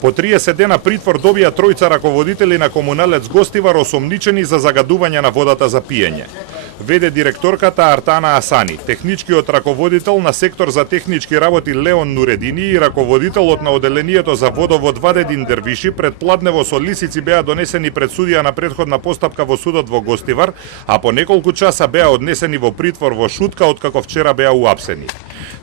По 30 дена притвор добија тројца раководители на Комуналец Гостивар осомничени за загадување на водата за пиење. Веде директорката Артана Асани, техничкиот раководител на сектор за технички работи Леон Нуредини и раководителот на оделението за водовод Вадедин Дервиши пред пладнево со лисици беа донесени пред судија на претходна постапка во судот во Гостивар, а по неколку часа беа однесени во притвор во Шутка откако вчера беа уапсени.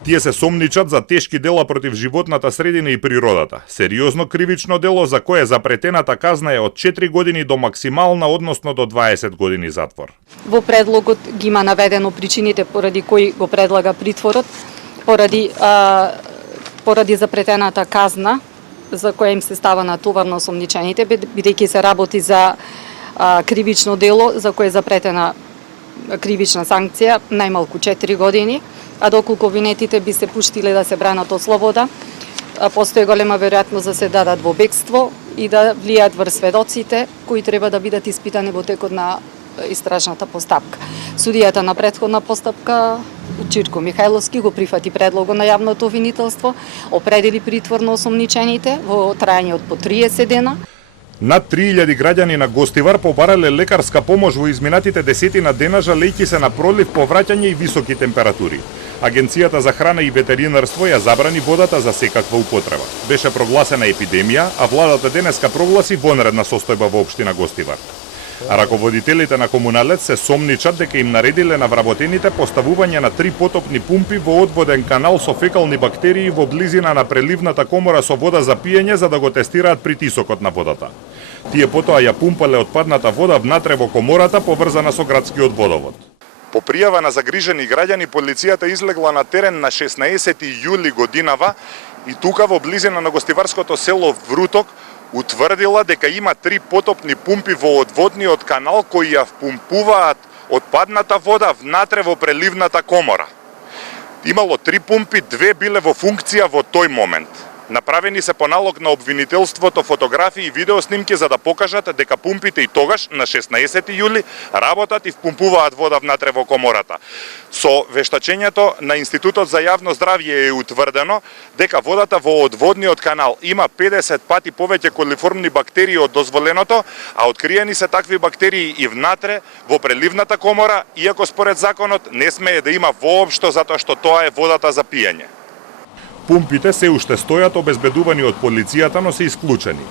Тие се сомничат за тешки дела против животната средина и природата. Сериозно кривично дело за кое запретената казна е од 4 години до максимална, односно до 20 години затвор. Во предлогот ги има наведено причините поради кои го предлага притворот, поради запретената казна за која им се става натовар на осомничените, бидејќи се работи за кривично дело за кое е запретена кривична санкција најмалку 4 години, а доколку обвинетите би се пуштиле да се бранат од слобода, постои голема веројатност да се дадат во бегство и да влијаат врз сведоците кои треба да бидат испитани во текот на истражната постапка. Судијата на претходна постапка Чирко Михајловски го прифати предлогот на јавното обвинителство, определи притвор на осомничените во трајање од по 30 дена. Над 3000 граѓани на Гостивар побарале лекарска помош во изминатите десетина дена жалејќи се на пролив, повраќање и високи температури. Агенцијата за храна и ветеринарство ја забрани водата за секаква употреба. Беше прогласена епидемија, а владата денеска прогласи вонредна состојба во општина Гостивар. А раководителите на Комуналец се сомничат дека им наредиле на вработените поставување на 3 потопни пумпи во одводен канал со фекални бактерии во близина на преливната комора со вода за пиење за да го тестираат притисокот на водата. Тие потоа ја пумпале отпадната вода внатре во комората поврзана со градскиот водовод. По пријава на загрижени граѓани, полицијата излегла на терен на 16 јули годинава и тука во близина на гостиварското село Вруток утврдила дека има 3 потопни пумпи во одводниот канал кои ја впумпуваат отпадната вода внатре во преливната комора. Имало 3 пумпи, 2 биле во функција во тој момент. Направени се по налог на обвинителството фотографии и видеоснимки за да покажат дека пумпите и тогаш, на 16 јули, работат и впумпуваат вода внатре во комората. Со вештачењето на Институтот за јавно здравје е утврдено дека водата во одводниот канал има 50 пати повеќе колиформни бактерии од дозволеното, а откриени се такви бактерии и внатре во преливната комора, иако според законот не смее да има воопшто затоа што тоа е водата за пиење. Пумпите се уште стојат обезбедувани од полицијата, но се исклучени.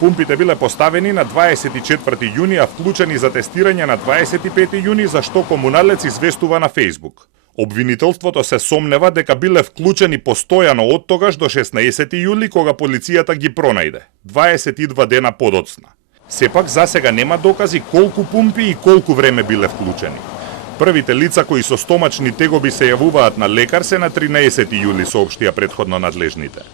Пумпите биле поставени на 24 јуни, а вклучени за тестирање на 25 јуни, за што Комуналец известува на Фејсбук. Обвинителството се сомнева дека биле вклучени постојано од тогаш до 16 јули, кога полицијата ги пронајде, 22 дена подоцна. Сепак, засега нема докази колку пумпи и колку време биле вклучени. Првите лица кои со стомачни тегоби се јавуваат на лекар се на 13 јули, соопштија претходно надлежните.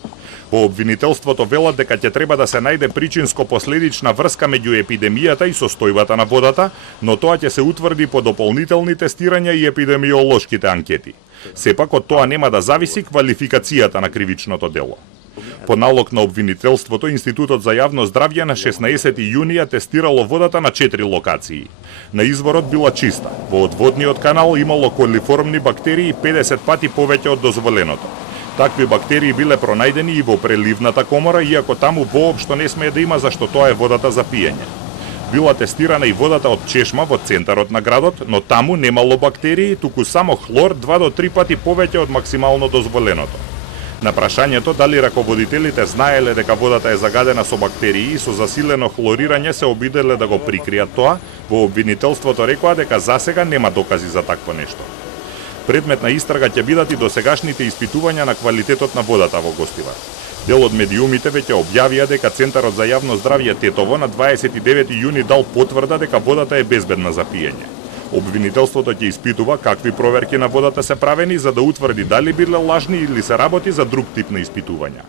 Во обвинителството велат дека ќе треба да се најде причинско-последична врска меѓу епидемијата и состојбата на водата, но тоа ќе се утврди по дополнителни тестирања и епидемиолошките анкети. Сепак од тоа нема да зависи квалификацијата на кривичното дело. По налог на обвинителството, Институтот за јавно здравје на 16 јуни ја тестирало водата на 4 локации. На изворот била чиста. Во одводниот канал имало колиформни бактерии 50 пати повеќе од дозволеното. Такви бактерии биле пронајдени и во преливната комора, иако таму воопшто не смее да има зашто тоа е водата за пиење. Била тестирана и водата од чешма во центарот на градот, но таму немало бактерии, туку само хлор 2 до 3 пати повеќе од максимално дозволеното. На прашањето дали раководителите знаеле дека водата е загадена со бактерии и со засилено хлорирање се обиделе да го прикријат тоа, во обвинителството рекоа дека засега нема докази за такво нешто. Предмет на истрага ќе бидат и досегашните испитувања на квалитетот на водата во Гостивар. Дел од медиумите веќе објавија дека Центарот за јавно здравје Тетово на 29 јуни дал потврда дека водата е безбедна за пиење. Обвинителството ќе испитува какви проверки на водата се правени за да утврди дали биле лажни или се работи за друг тип на испитувања.